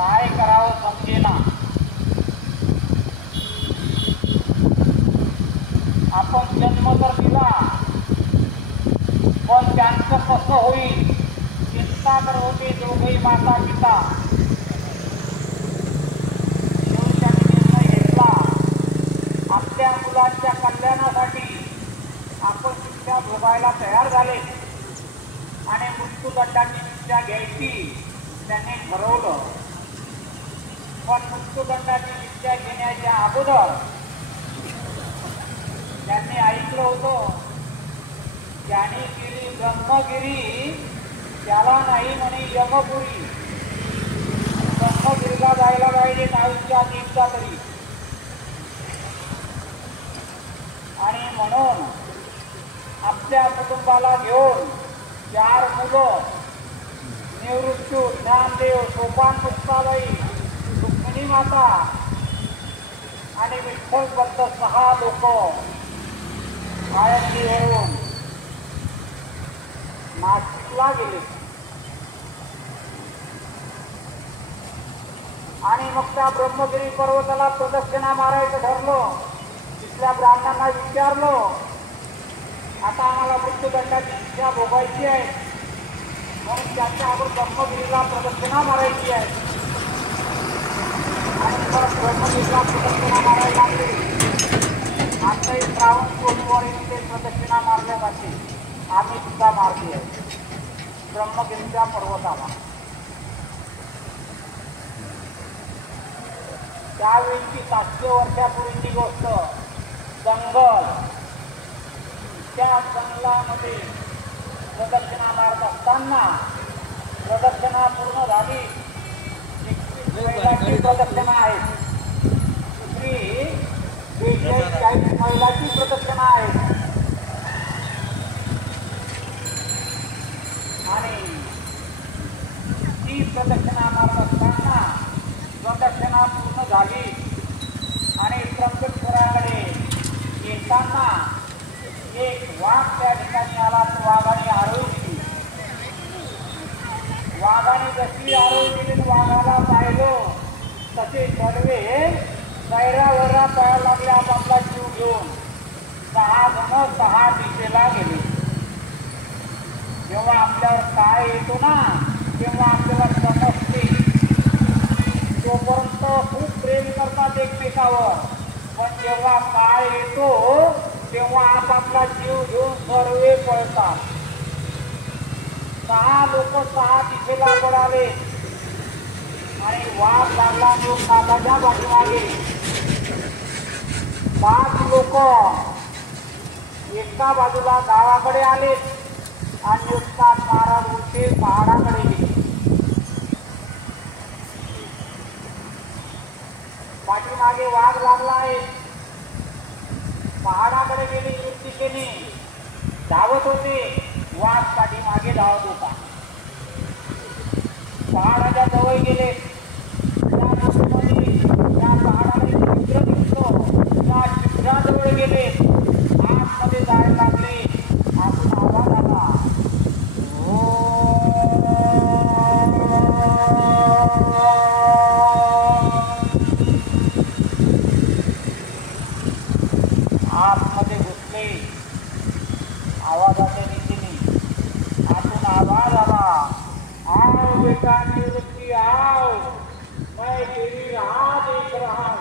काय करावं समजेना. आपण जन्म तर दिला, पण त्यांचं कसं होईल चिंता तर होते दोघेही माता पिता. शेवटी त्यांनी निर्णय घेतला, आपल्या मुलांच्या कल्याणासाठी आपण शिक्षा भोगायला तयार झाले आणि मृत्यूदंडाची शिक्षा घ्यायची त्यांनी ठरवलं. पण मृत्यूदंडाची शिक्षा घेण्याच्या अगोदर त्यांनी ऐकलं होतं, ज्यांनी केली ब्रह्मगिरी त्याला नाही म्हणे यमपुरी. ब्रह्मगिरीला जायला पाहिजे आयुष्यात एकदा तरी. आणि म्हणून आपल्या कुटुंबाला घेऊन 4 मुलं, निवृत्तू, ज्ञानदेव, सोपान मुक्ताबाई, रुक्मिणी माता आणि विठ्ठल भक्त 6 लोक आळंदीवरून नाशिकला गेले. आणि मग त्या ब्रह्मगिरी पर्वताला प्रदक्षिणा मारायचं ठरलं. तिथल्या ब्राह्मणांना विचारलं, आता आम्हाला मृत्यूदंडाची शिक्षा भोगायची आहे, म्हणून त्याच्या अगोदर ब्रह्मगिरीला प्रदक्षिणा मारायची आहे. आणि परत ब्रह्मगिरीला प्रदक्षिणा मारायला लागली. आताही श्रावण सोमवारी ते प्रदक्षिणा मारल्या जाते. आम्ही सुद्धा मारली आहे ब्रह्मगिरीच्या पर्वताला. त्यावेळीची 700 वर्षापूर्वीची गोष्ट. जंगल, त्या जंगलामध्ये प्रदक्षिणा मारत असताना प्रदक्षिणा पूर्ण झाली. 21 मैलाची प्रदक्षिणा आहे, दुसरी 42 मैलाची प्रदक्षिणा आहे. आणि ती प्रदक्षिणा मारत असताना प्रदक्षिणा पूर्ण झाली आणि त्र्यंबकेश्वराकडे येताना एक वाघ त्या ठिकाणी आला. तो वाघाने आरोळी दिली. वाघाने जशी आरोळी दिली, वाघाला पाहिलं तसे सर्वे पैरावरा पळायला लागले आपला जीव घेऊन. 6 जण 6 दिशेला गेले. जेव्हा आपल्यावर काय येतो ना, तेव्हा आपल्याला समजते. तोपर्यंत खूप प्रेम करतात एकमेकावर, पण जेव्हा काय येतो तेव्हा आपापला जीव घेऊन सर्वे पळतात. 6 लोक 6 दिशेला पळाले आणि वाघ लागला जो कागाच्या पाठीमागे. 5 लोक एका बाजूला गावाकडे आले आणि एकनाथ महाराज उलटे पहाडाकडे गेले. पाठीमागे वाघ लागला आहे. पहाडाकडे गेले, दिशेने धावत होते. वाघ पाठीमागे धावत होता. पहाडाच्या जवळ गेले. त्या पहाडाला चित्र दिसलं. त्या चित्राजवळ गेले. आतमध्ये जायला लागले. आतून आवाज आला, आतमध्ये घुसले. आवाजाच्या दिशेने आतून आवाज आला, आओ बेटा निवृत्ती आओ, मैं तेरी राह देख रहा हूं.